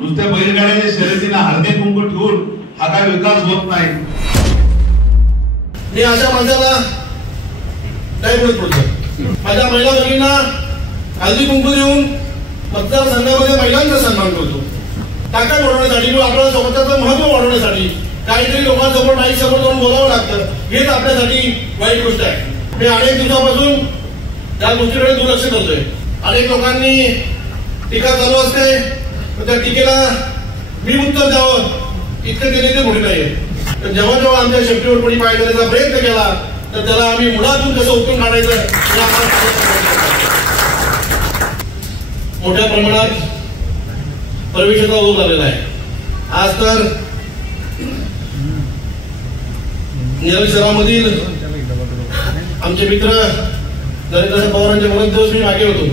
नुसत्या बैलगाड्याच्या शर्यतीला हळदी कुंकू ठेवून हा काय विकास होत नाही। मी अशा माणसाला काय बोलतो, माझ्या महिला भगिनींना हळदी कुंकू देऊन मतदारसंघामध्ये महिलांचा सन्मान करतो। ताकद वाढवण्यासाठी किंवा आपल्या स्वतःचं महत्व वाढवण्यासाठी काहीतरी लोकांसमोर माईक समोर जाऊन बोलावं लागतं, हेच आपल्यासाठी वाईट गोष्ट आहे। मी अनेक दिवसापासून या गोष्टीकडे दुर्लक्ष करतोय। अनेक लोकांनी टीका चालू असते, त्या टीकेला मी उत्तर द्यावं इतकं केले ते मोठे नाहीये। जेव्हा जेव्हा आमच्या शेपटीवर कोणी पाय करण्याचा प्रयत्न केला तर त्याला आम्ही मुळातून कसं उठून काढायचं मोठ्या प्रमाणात प्रवेशाचा ओघ झालेला आहे। आज तर नेरळ शहरामधील आमचे मित्र ललितदादा पवारांचे बरेच दिवस मी मागे होतो।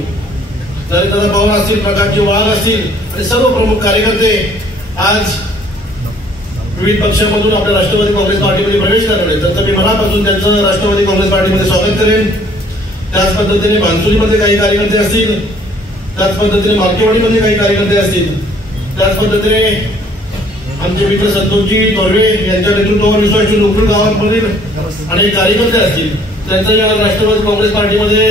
ललितदादा पवार असतील, प्रकाशजी वाघ असतील आणि सर्व प्रमुख कार्यकर्ते आज विविध पक्षामधून आपल्या राष्ट्रवादी काँग्रेस पार्टीमध्ये प्रवेश करणार, तर मी मनापासून त्यांचं राष्ट्रवादी काँग्रेस पार्टीमध्ये स्वागत करेन। त्याच पद्धतीने भानसुलीमध्ये काही कार्यकर्ते असतील, त्याच पद्धतीने मार्केवाडीमध्ये काही कार्यकर्ते असतील, त्याच पद्धतीने आमचे मित्र संतोषजी तोरवे यांच्या नेतृत्वावर विश्वासू नोकरी गावांमधील अनेक कार्यकर्ते असतील, त्यांचाही आज राष्ट्रवादी काँग्रेस पार्टीमध्ये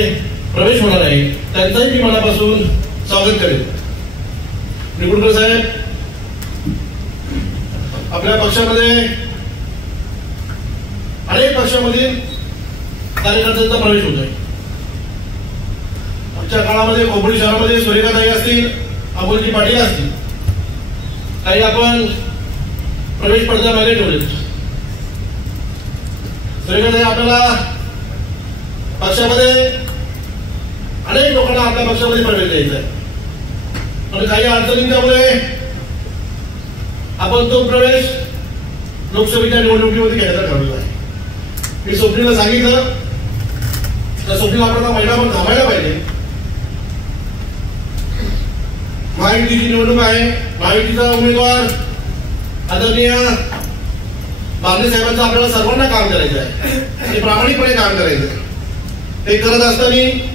प्रवेश होणार आहे, त्यांचाही मी मनापासून स्वागत करेन। निकुळकर साहेब, आपल्या पक्षामध्ये अनेक पक्षामधील कार्यकर्त्यांचा प्रवेश होत आहे। आमच्या काळामध्ये खोपोली शहरामध्ये सुरेखाताई असतील, अमोलजी पाटील असतील, काही आपण प्रवेश पडद्या मागे ठेवले। सुरेखाताई, आपल्याला पक्षामध्ये अनेक लोकांना आपल्या पक्षामध्ये प्रवेश द्यायचा आहे, पण काही अडचणींच्यामुळे आपण तो प्रवेश लोकसभेच्या निवडणुकीमध्ये घ्यायचा ठरवला आहे। मी स्वप्नीला सांगितलं तर स्वप्नील आपल्याला महिनाभर थांबायला पाहिजे। महायुतीची निवडणूक आहे, महायुतीचा उमेदवार आदरणीय बांधे साहेबांचं आपल्याला सर्वांना काम करायचं आहे, ते प्रामाणिकपणे काम करायचं आहे। ते करत असताना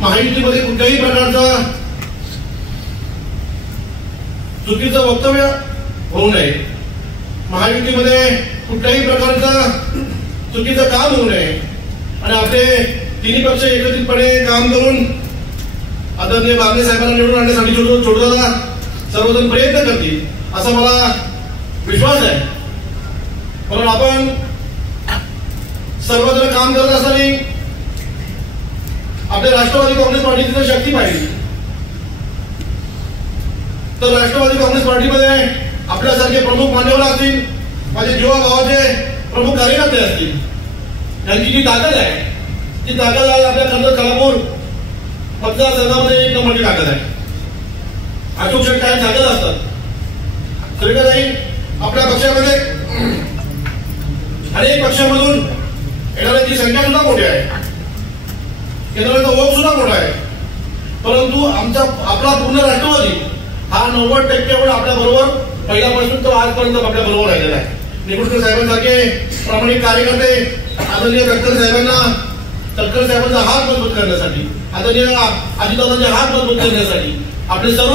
महायुतीमध्ये कुठल्याही प्रकारचा चुकीचं वक्तव्य होऊ नये, महायुतीमध्ये कुठल्याही प्रकारचं चुकीचं काम होऊ नये आणि आपले तिन्ही पक्ष एकत्रितपणे काम करून आदरणीय बांधे साहेबांना निवडून आणण्यासाठी छोटूला सर्वजण प्रयत्न करतील असा मला विश्वास आहे। पण आपण सर्वजण काम करत असताना आपल्या राष्ट्रवादी काँग्रेस पार्टीची शक्ती पाहिजे, तर राष्ट्रवादी काँग्रेस पार्टीमध्ये आपल्यासारखे प्रमुख मान्यवर असतील, माझे जीवा गावाचे प्रमुख कार्यकर्ते असतील, यांची जी ताकद आहे ती ताकद आहे आपल्या कर्जत खालापूर मतदारसंघामध्ये एक नंबरची ताकद आहे। अशोक शेठ काय ताकद असतात। सुरेखाताई, आपल्या पक्षामध्ये अनेक पक्षामधून येणाऱ्यांची संख्या सुद्धा मोठी आहे, येणाऱ्यांचा ओघ सुद्धा मोठा आहे, परंतु आपला पूर्ण राष्ट्रवादी हा 90% आपल्या बरोबर पहिल्यापासून तो आजपर्यंत आपल्या बरोबर राहिलेला आहे। निकुळकर साहेबांसारखे प्रामाणिक कार्यकर्ते आदरणीय तटकरे साहेबांचा हात मजबूत करण्यासाठी, आदरणीय अजितदादांचे हात मजबूत करण्यासाठी आपले सर्व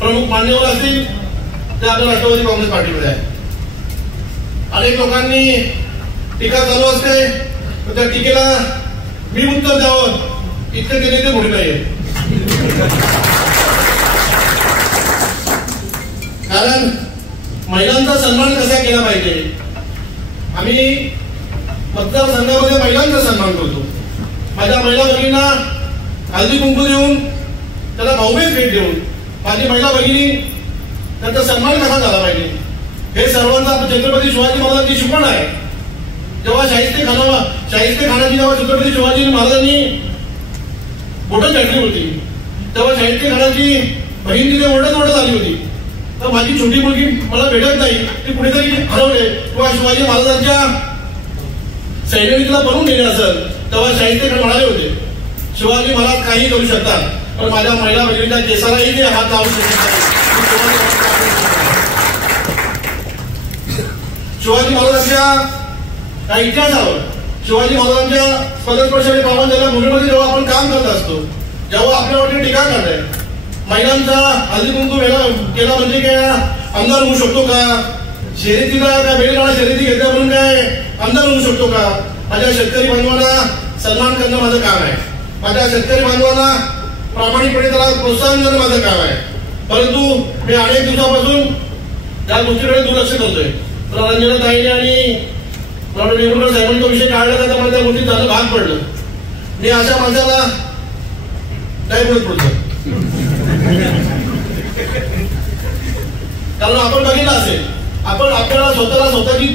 प्रमुख मान्यवर असतील ते आपल्या राष्ट्रवादी काँग्रेस पार्टीमध्ये आहे। अनेक लोकांनी टीका चालू असते, तर त्या टीकेला मी उत्तर द्यावं इतकं केले ते मोठे नाहीये। कारण महिलांचा सन्मान कसा केला पाहिजे, आम्ही मतदारसंघामध्ये महिलांचा सन्मान करतो। माझ्या महिला भगिनींना हळदी कुंकू देऊन, त्याला भाऊबीज भेट देऊन माझी महिला भगिनी त्यांचा सन्मान कसा झाला पाहिजे हे सर्वांचा छत्रपती शिवाजी महाराजांची शिकवण आहे। जेव्हा शाहिस्ते खानाची जेव्हा छत्रपती शिवाजी महाराजांनी बोटं छाटली होती, तेव्हा शाहिस्ते खानाची बहीण तिथे ओरडत आली होती, तर माझी छोटी मुलगी मला भेटत नाही, ती कुठेतरी हरवले किंवा शिवाजी महाराजांच्या सैनिकाला बनवून गेले असेल, तेव्हा शाहिस्ते खान म्हणाले होते शिवाजी महाराज काही करू शकतात, पण माझ्या महिला भगिनीच्या केसालाही ते हात लावू शकत नाही। शिवाजी महाराजांच्या काही इतिहासावर, शिवाजी महाराजांच्या पदस्पर्शाने पावन झालेल्या भूमीमध्ये जेव्हा आपण काम करत असतो, जेव्हा आपल्यावरती टीका करताय, महिलांचा हळदी कुंकू केला म्हणजे काय आमदार होऊ शकतो का? शर्यतीला काय बैलगाडा शर्यती घेतल्या म्हणून काय आमदार होऊ शकतो का? माझ्या शेतकरी बांधवांना सन्मान करणं माझं काम आहे. माझ्या शेतकरी बांधवांना प्रामाणिकपणे त्याला प्रोत्साहन देणं माझं काम आहे. परंतु मी अनेक दिवसापासून त्या गोष्टीकडे दुर्लक्ष करतोय. रंजनाताईने आणि निवडणूक साहेबांचा विषय काढला तर मला त्या गोष्टीत झालं भाग पडलं. मी अशा माणसाला नाही बोलत पडतो. कारण आपण बघितलं असेल, आपण आपल्याला स्वतःची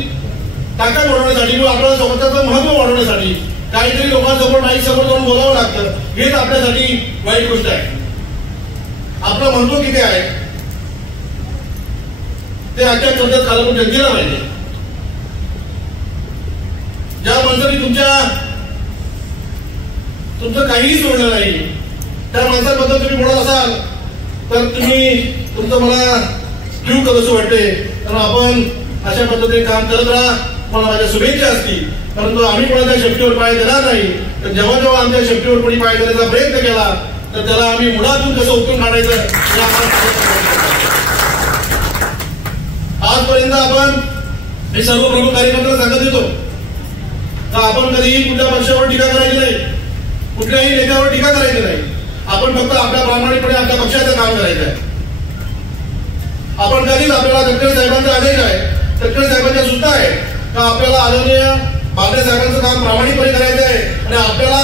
ताकद वाढवण्यासाठी किंवा आपल्याला स्वतःचं महत्व वाढवण्यासाठी काहीतरी लोकांसमोर नाही समोर जाऊन बोलावं लागतं. हेच आपल्यासाठी वाईट गोष्ट आहे. आपलं महत्व किती आहे ते आजच्या चर्चेत कालवून जनतेला पाहिजे. ज्या माणसाने तुमचं काहीही सोडलं नाही त्या माणसाबद्दल तुम्ही बोलत असाल तर तुमचं मला जीव कसं वाटते. कारण आपण अशा पद्धतीने काम करत राहा. मला माझ्या शुभेच्छा असतील. परंतु आम्ही कोणाच्या शेपटीवर पाय देणार नाही. तर जेव्हा जेव्हा आमच्या शेपटीवर कोणी पाय देण्याचा प्रयत्न केला तर त्याला आम्ही मुळातून कसं उचलून काढायचं. आजपर्यंत आपण हे सर्व प्रमुख कार्यकर्त्यांना सांगत येतो तर आपण कधीही कुठल्या पक्षावर टीका करायची नाही, कुठल्याही नेत्यावर टीका करायची नाही. आपण फक्त आपल्या प्रामाणिकपणे आपल्या पक्षाचं काम करायचं आहे. आपण कधीच आपल्याला तटकरे साहेबांचा आदेश आहे, तटकरे साहेबांच्या सूचना आहे का आपल्याला आदरणीय बागडे साहेबांचं काम प्रामाणिकपणे करायचं आहे आणि आपल्याला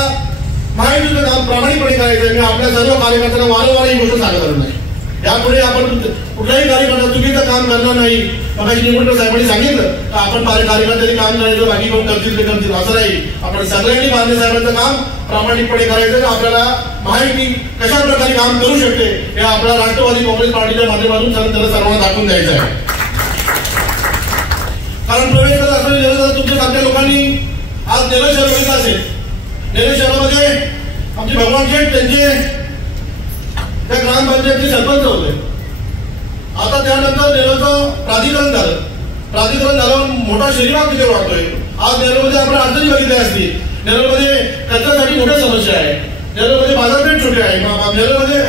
महायुतीचं काम प्रामाणिकपणे करायचं आहे. मी आपल्या सर्व कार्यकर्त्यांना वारंवार ही गोष्ट सांगत नाही. यापुढे आपण कुठल्याही कार्यकर्ता चुकीचं काम करणार नाही. मगाशी निवडणूक साहेबांनी सांगितलं आपण कार्यकर्त्यांनी काम करायचं, बाकी कोण करतील ते करतील असं नाही. आपण सगळ्यांनी बागडे साहेबांचं काम प्रामाणिकपणे करायचं. आपल्याला महायुती कशा प्रकारे काम करू शकते हे आपल्या राष्ट्रवादी काँग्रेस पार्टीच्या माध्यमातून त्याला सर्वांना दाखवून द्यायचं आहे. कारण प्रवेश करत असलेल्या तुमच्या सारख्या लोकांनी आज नेरळ शहर बघितलं असेल. नेरळ शहरामध्ये आमचे भगवान शेठ त्यांचे त्या ग्रामपंचायतचे सरपंच होते. आता त्यानंतर नेरळचं प्राधिकरण झालं. प्राधिकरण झाल्यावर मोठा शहरीभाग तिथे वाढतोय. आज नेरळमध्ये आपण अडचणी बघितल्या असतील. नेरळमध्ये कचऱ्यासाठी मोठ्या समस्या आहे. नेरळमध्ये बाजारपेठ छोटी आहे. नेरळमध्ये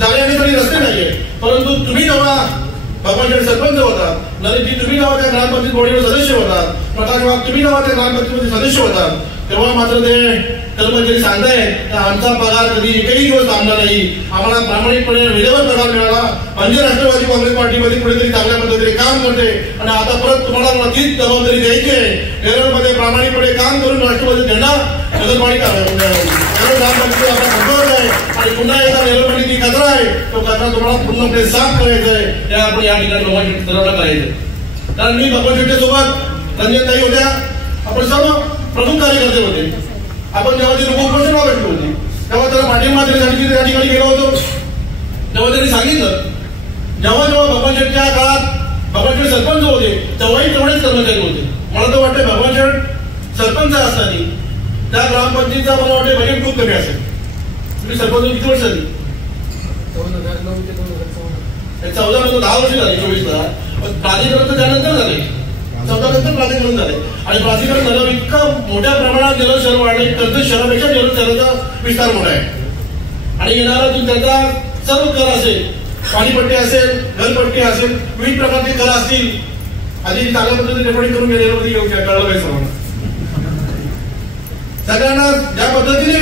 जाण्या येण्यासाठी रस्ते नाहीये. परंतु तुम्ही जेव्हा भगवान शेठ सरपंच होता, नरेशजी तुम्ही जेव्हा त्या ग्रामपंचायत बॉडीवर सदस्य होता, प्रकाश वाघ तुम्ही जेव्हा त्या ग्रामपंचायतीमध्ये सदस्य होता, तेव्हा मात्र ते कर्मचारी सांगतायत आमचा पगार कधी एकही दिवस थांबला नाही. आम्हाला प्रामाणिकपणे वेळेवर पगार मिळाला. म्हणजे राष्ट्रवादी काँग्रेस पार्टीमध्ये कुठेतरी चांगल्या पद्धतीने काम करते आणि आता परत तुम्हाला तीच जबाबदारी द्यायची आहे. नेरळमध्ये प्रामाणिकपणे काम करून राष्ट्रवादी झेंडा नगरपालिका आहे आणि पुन्हा एकदा नेरळमध्ये ती कचरा आहे तो कचरा तुम्हाला पूर्णपणे साफ करायचा आहे. हे आपण या ठिकाणी लोकांना करायचं. कारण मी भगवान शेट्टी सोबत रंजनताई होत्या, आपण सर्व प्रमुख कार्यकर्ते होते. आपण जेव्हा ती लोक उपोषणाला भेटलो होती तेव्हा त्याला पाठिंबा देण्यासाठी त्या ठिकाणी गेलो होतो. तेव्हा त्यांनी सांगितलं जेव्हा भगवान शेठच्या काळात भगवान शेठ सरपंच होते तेव्हाही तेवढेच कर्मचारी होते. मला तर वाटतं भगवान शेठ सरपंच असताना त्या ग्रामपंचायतीचा मला वाटतं बजेट खूप कमी असेल. तुम्ही सरपंच किती वर्ष झाली? 14 नंतर 10 वर्ष झाली. 24ला प्राधिकरण तर त्यानंतर झाले. 14 नंतर प्राधिकरण झाले आणि प्राधिकरण झाल्यावर इतकं मोठ्या प्रमाणात नेरळ शहर वाढले तर शहरापेक्षा नेरळ शहराचा विस्तार मोठा आहे. आणि येणारा त्याचा सर्व कर असेल, पाणीपट्टी असेल, घरपट्टी असेल, विविध प्रकारचे कर असतील. आधी चांगल्या पद्धतीने रेकॉर्डिंग करून नेरळमध्ये येऊ द्या, कळलं पाहिजे सर्वांना. सगळ्यांना ज्या पद्धतीने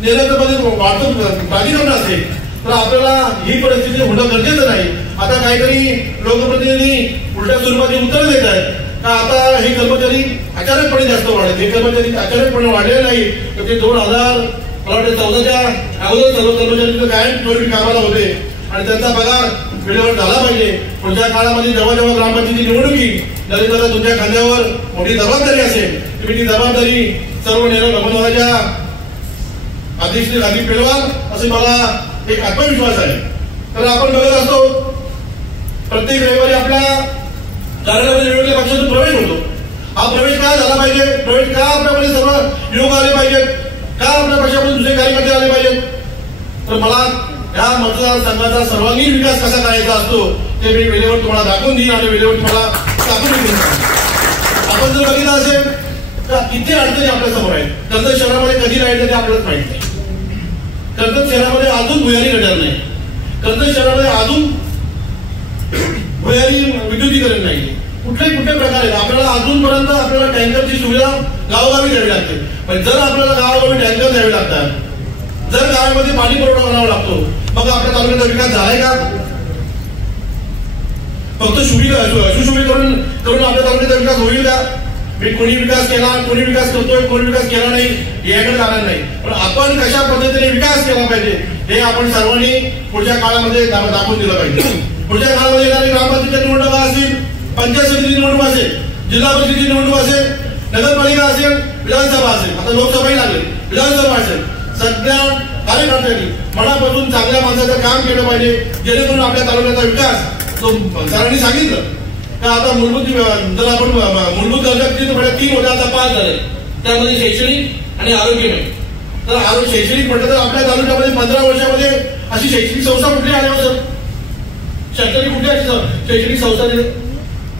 नेरळमध्ये वाढतो प्राधिकरण असेल तर आपल्याला ही परिस्थिती होणं गरजेचं नाही. आता काहीतरी लोकप्रतिनिधी उलट्या स्वरूपाचे उत्तर देत आहेत का आता हे कर्मचारी अचानकपणे जास्त वाढले. हे कर्मचारी अचानकपणे वाढलेले नाही तर ते 2014च्या अगोदर सर्व कर्मचारी कायम स्वरूपी कामाला होते आणि त्यांचा पगार वेळेवर झाला पाहिजे. पुढच्या काळामध्ये जेव्हा जेव्हा ग्रामपंचायतीची निवडणुकी जरी तुमच्या खांद्यावर मोठी जबाबदारी असेल तुम्ही ती जबाबदारी सर्व नेरळ भगवंताच्या अध्यक्ष आधी पेलवाल असे मला एक आत्मविश्वास आहे. तर आपण बघत असतो प्रत्येक रविवारी आपल्या कार्यालयामध्ये वेगवेगळ्या पक्षातून प्रवेश होतो. हा प्रवेश का झाला पाहिजे? प्रवेश का आपल्यामध्ये सर्व युवक आले पाहिजेत? का आपल्या पक्षामध्ये दुसरे कार्यकर्ते आले पाहिजेत? तर मला या मतदारसंघाचा सर्वांगीण विकास कसा करायचा असतो ते मी वेळेवर तुम्हाला दाखवून देईन आणि वेळेवर तुम्हाला दाखवून देईन. आपण जर बघितलं असेल तर किती अडचणी आपल्या समोर आहेत. कर्जत शहरामध्ये कधी राहिलं ते आपल्यालाच माहिती नाही. कर्जत शहरामध्ये अजून भुयारी गटर नाही. कर्जत शहरामध्ये अजून भुयारी विद्युतीकरण नाही. कुठले प्रकार आहेत. आपल्याला अजूनपर्यंत आपल्याला टँकरची सुविधा गावोगावी द्यावी लागते. पण जर आपल्याला गावोगावी टँकर द्यावे लागतात, जर गावामध्ये पाणी पुरवठा करावा लागतो, मग आपल्या तालुक्याचा विकास झालाय का? फक्त सुशोभीकरण करून आपल्या तालुक्याचा विकास होईल का? मी कोणी विकास केला, कोणी विकास करतोय, कोणी विकास केला नाही याकडे जाणार नाही. पण आपण कशा पद्धतीने विकास केला पाहिजे हे आपण सर्वांनी पुढच्या काळामध्ये दाखवून दिलं पाहिजे. पुढच्या काळामध्ये येणारी ग्रामपंचायत निवडणुका असतील, पंचायत समिती निवडणूक असेल, जिल्हा परिषदेची निवडणूक असेल, नगरपालिका असेल, विधानसभा असेल, आता लोकसभाही लागेल, विधानसभा असेल, सगळ्या कार्यकर्त्यांनी मनापासून चांगल्या माणसाचं काम केलं पाहिजे, जेणेकरून आपल्या तालुक्याचा विकास तो सरांनी सांगितलं का आता जर आपण मूलभूत दर्जा 3 होते, आता 5 झाले. त्यामध्ये शैक्षणिक आणि आरोग्यमय. तर शैक्षणिक म्हटलं तर आपल्या तालुक्यामध्ये 15 वर्षामध्ये अशी शैक्षणिक संस्था कुठली आल्या सर? शैक्षणिक कुठली अशी शैक्षणिक संस्था दिली?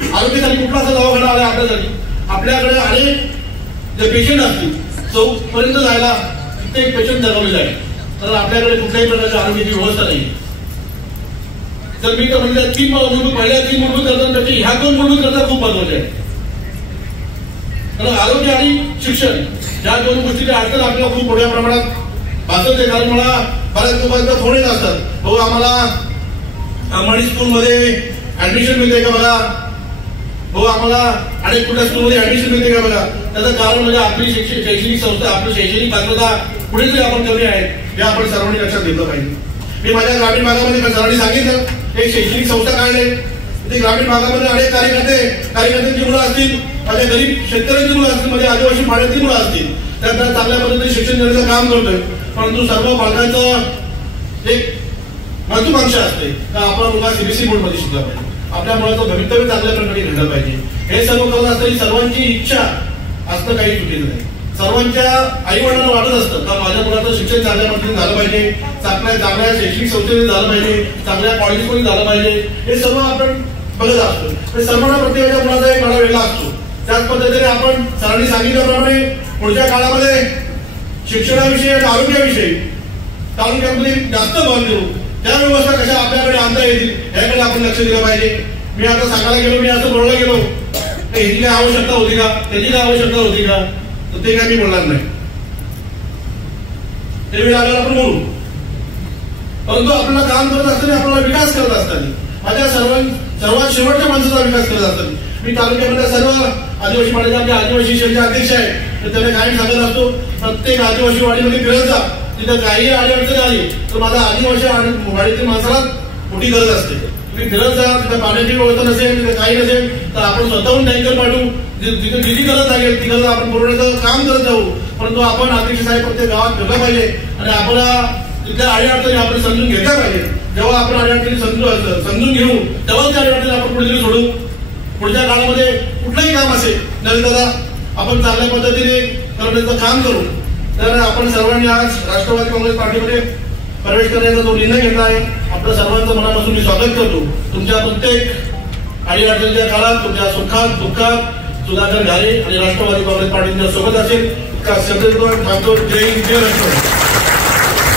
आरोग्यासाठी कुठला असा दवाखाना आला आपल्यासाठी? आपल्याकडे अनेक जे पेशंट असतील चौकपर्यंत जायला कित्येक पेशंट जगवले जाईल. तर आपल्याकडे कुठल्याही प्रकारच्या आरोग्याची व्यवस्था नाही. तर मी तर म्हणजे 3 मूलभूत गरजांपैकी ह्या 2 मूलभूत गरजा खूप महत्वाच्या आहेत. तर आरोग्य आणि शिक्षण या 2 गोष्टीची अडचण आपल्याला खूप मोठ्या प्रमाणात भासवते. कारण मला बऱ्याच लोकांचा फोन येत असतात, भाऊ आम्हाला अंबाडी स्कूलमध्ये ऍडमिशन मिळते का बघा, भाऊ आम्हाला अनेक कुठल्या स्कूलमध्ये ऍडमिशन मिळते का बघा. त्याचं कारण म्हणजे आपली शैक्षणिक संस्था, आपली शैक्षणिक पात्रता कुठेतरी आपण कमी आहे हे आपण सर्वांनी लक्षात घेतलं पाहिजे. मी माझ्या ग्रामीण भागामध्ये सरांनी सांगितलं एक शैक्षणिक संस्था काढले. ते ग्रामीण भागामध्ये अनेक कार्यकर्त्यांची मुलं असतील, माझ्या गरीब शेतकऱ्यांची मुलं असतील, मध्ये आदिवासी पाड्यातील मुलं असतील, त्यांना चांगल्या पद्धतीने शिक्षण देण्याचं काम करतोय. परंतु सर्व पालकांचं एक महत्वाकांक्षा असते का आपला मुलगा सीबीएसई बोर्ड मध्ये शिकला पाहिजे, आपल्या मुलाचं भवितव्य चांगल्या प्रकारे घडलं पाहिजे. हे सर्व करत असताना सर्वांची इच्छा असतं काही चुकीचं नाही. सर्वांच्या आई वडिलांना वाटत असतं का माझ्या मुलाचं शिक्षण चांगल्या पद्धतीने झालं पाहिजे, चांगल्या शैक्षणिक संस्थेमध्ये झालं पाहिजे, चांगल्या कॉलेजमध्ये झालं पाहिजे. हे सर्व आपण बघत असतो. सर्वांना प्रत्येकाच्या मुलाचा एक मला वेगळा असतो. त्याच पद्धतीने आपण सरांनी सांगितल्याप्रमाणे पुढच्या काळामध्ये शिक्षणाविषयी आणि आरोग्याविषयी तालुक्यामध्ये जास्त भर देऊ, त्या व्यवस्था कशा आपल्याकडे आणता येतील याकडे आपण लक्ष दिलं पाहिजे. मी आता सांगायला गेलो, मी असं बोलायला गेलो ह्याची काय आवश्यकता होती का, त्याची काय आवश्यकता होती का, तर ते काय मी बोलणार नाही. ते वेळ आल्याला आपण बोलू. परंतु आपल्याला काम करत असताना, आपल्याला विकास करत असताना, माझ्या सर्वात शेवटच्या माणसाचा विकास करत असताना मी तालुक्यामध्ये सर्व आदिवासी वाडीचे आपले आदिवासी सेलचे अध्यक्ष आहे, तर त्याने काही सांगत असतो प्रत्येक आदिवासी वाडीमध्ये फिरत जा, तिथं काही अडचण आली तर माझा आदिवासी वाडीतील माणसाला मोठी गरज असते. तुम्ही फिरत जा, तिथं पाण्याची व्यवस्था नसेल, तिथं काही नसेल तर आपण स्वतःहून टँकर पाठवू, जिथे जी गरज लागेल ती गरज आपण पुरवण्याचं काम करत जाऊ. परंतु आपण अध्यक्ष साहेब प्रत्येक गावात फिरलं पाहिजे आणि आपल्याला तिथल्या अडीअडचणी आपण समजून घेतल्या पाहिजे. जेव्हा आपण अडीअडचणी समजून घेऊ तेव्हा त्या अडीअडचणी आपण कुठेतरी सोडू. पुढच्या काळामध्ये कुठलंही काम असेल नवीन दादा आपण चांगल्या पद्धतीने करण्याचं काम करू. तर आपण सर्वांनी आज राष्ट्रवादी काँग्रेस पार्टीमध्ये प्रवेश करण्याचा जो निर्णय घेतला आहे, आपल्या सर्वांचं मनापासून मी स्वागत करतो. तुमच्या प्रत्येक अडीअडचणीच्या काळात, तुमच्या सुखात दुःखात सुधाकर घाले आणि राष्ट्रवादी काँग्रेस पार्टीच्या सोबत असेल. इतका शब्द सांगतो. जय हिंद, जय राष्ट्रवादी.